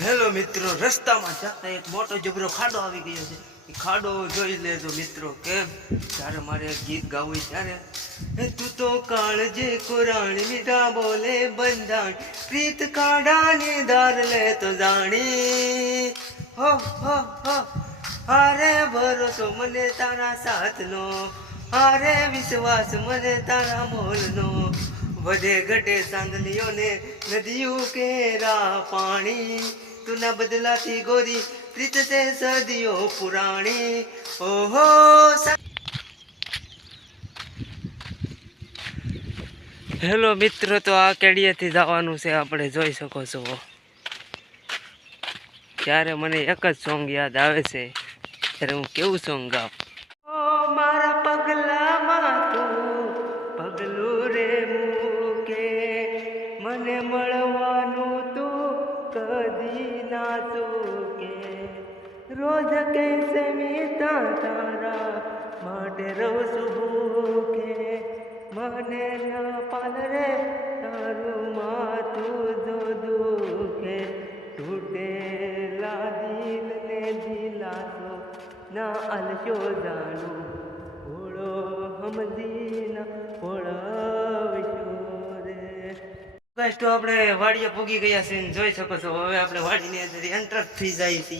Hello મિત્રો, રસ્તામાં જતા એક મોટો જબરો ખાડો આવી ગયો છે. એ ખાડો જોઈ લેજો મિત્રો. કેમ ત્યારે મારે એક ગીત ગાવું ત્યારે તું તો કાળજે કુરાણ મીઠા બોલે બંધાણ પ્રીત કાઢાની દાર લે તો જાણી હો હારે ભરોસો મને તારા સાથનો, હારે વિશ્વાસ મને તારા મોલનો. વધે ઘટે સાંદલીઓને નદીઓ કેરા પાણી, તું ના બદલાતી ગોરી પ્રીત છે સદીઓ પુરાણી. ઓહો હેલો મિત્રો, તો આ કેડિયાથી જવાનું છે આપણે, જોઈ શકો છો. ત્યારે મને એક જ સોંગ યાદ આવે છે, ત્યારે હું કેવું સોંગ ગાઉં. મારા પગલામાં તું પગલું રે મૂકે, મને મળવાનું તું કદી ના ચૂકે. રોજ કહેશે મીઠા તારા માટે રહું છું ભૂકે, મને ન પાલ રે તારું માથું જો દુખે. તૂટેલા દિલને દિલાસો ના અલશો જાણું, ઓળો સમજીના ઓળવશો રે. બસ તો આપણે વાડીએ પૂગી ગયા છે, જોઈ શકો છો. હવે આપણે વાડીની અંદર એન્ટર થઈ જાય છે.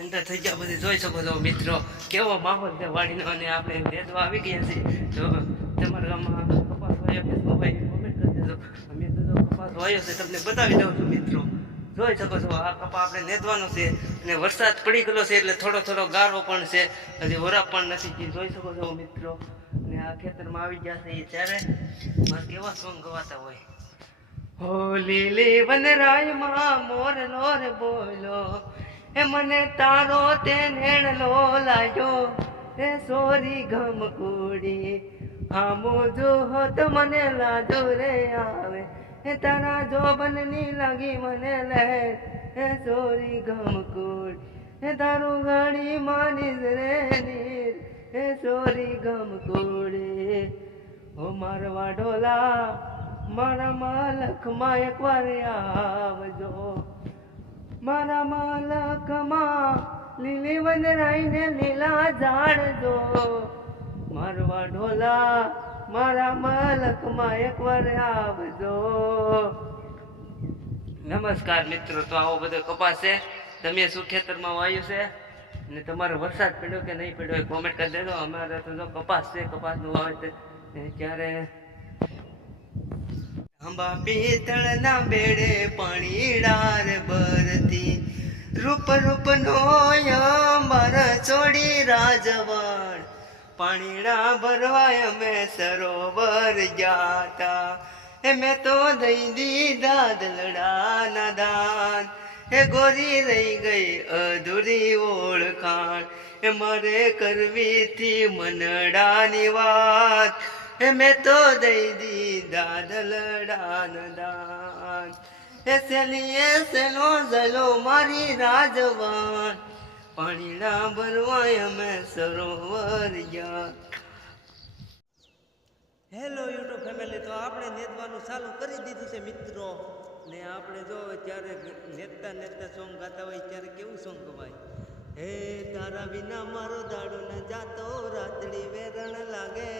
એન્ટર થઈ ગયા પછી જોઈ શકો છો મિત્રો કેવો માહોલ છે વાડીનો. અને આપણે વેદવા આવી ગયા છે. તો તમારા ગામમાં કપાસ વાયો કે શું વાય કોમેન્ટ કરી દેજો. અમે તો કપાસ વાયો છે તમને બતાવી દઉં છું મિત્રો. જોઈ શકો છો આ કપા આપણે નેદવાનો છે, અને વરસાદ પડી ગયેલો છે એટલે થોડો થોડો ગારો પણ છે, હજી વરાપ પણ નથી. જોઈ શકો છો મિત્રો. અને આ ખેતરમાં આવી ગયા છે ત્યારે મારે કેવા સોંગ ગવાતા હોય. હો લીલી વનરાયમાં મોર લોર બોલો, એ મને તારો તે નેણલો લાગ્યો. એ સોરી ગમ કુડી આમો જો હોત મને લાજો રે આવે, એ તારા જોબનની લાગી મને લે. એ સોરી ગમ કુડી એ તારું ગાડી માની રે નીર, એ સોરી ગમ કુડી. ઓ મારવા ઢોલા મારા માલકમાં એકવાર આવજો, મારા માલકમાં લીલી વનરાઈને લીલા ઝાડજો. મારવા ઢોલા મારા માલકમાં એકવાર આવજો. નમસ્કાર મિત્રો, તો આવો બધો કપાસ છે. તમે શું ખેતરમાં વાયું છે અને તમારે વરસાદ પડ્યો કે નહીં પડ્યો એ કોમેન્ટ કરી દેજો. અમારે તો જો કપાસ છે, કપાસનું વાવેતર ત્યારે અંબા પિત્તળના બેડે પાણીડાર ભરતી, રૂપ રૂપનો અંબર છોડી રાજવાડ. પાણીડા ભરવાય અમે સરોવર જાતા, એ મેં તો દઈ દીધા દલડાના દાન. એ ગોરી રહી ગઈ અધૂરી ઓળખાણ, એ મારે કરવીથી મનડાની વાત. એ મેં તો દઈ દીધા દલડાના દાન. એ સેલીએ સેલો જલો મારી રાજવાન, પાણીડા ભરવાય અમે સરોવર ગયા. હેલો યુટ્યુબ ફેમિલી, તો આપણે નેદવાનું ચાલુ કરી દીધું છે મિત્રો. ને આપણે જો ત્યારે નેતા નેતા સોંગ ગાતા હોય ત્યારે કેવું સોંગ ગવાય. હે તારા વિના મારો દાડો ન જાતો, રાતડી વેરણ લાગે.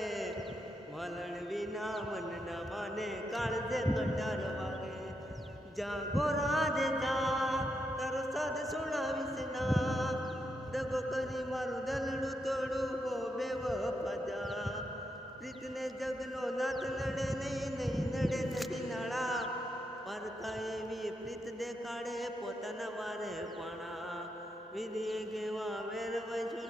માલણ વિના મન ના માને, કાળજે કટાર વાગે. જાગો રાજ જા તારો સાદ સુણાવીશ ના, દગો કરી મારું દલડું તોડું ઓ બેવફા જા. પ્રીતને જગનો નાથ નડે નહીં, નહીં નડે નદી નાળા. પારકા એવી પ્રીત દેખાડે પોતાના વારે પાણા, વિધિએ કેવા વેર વૈશું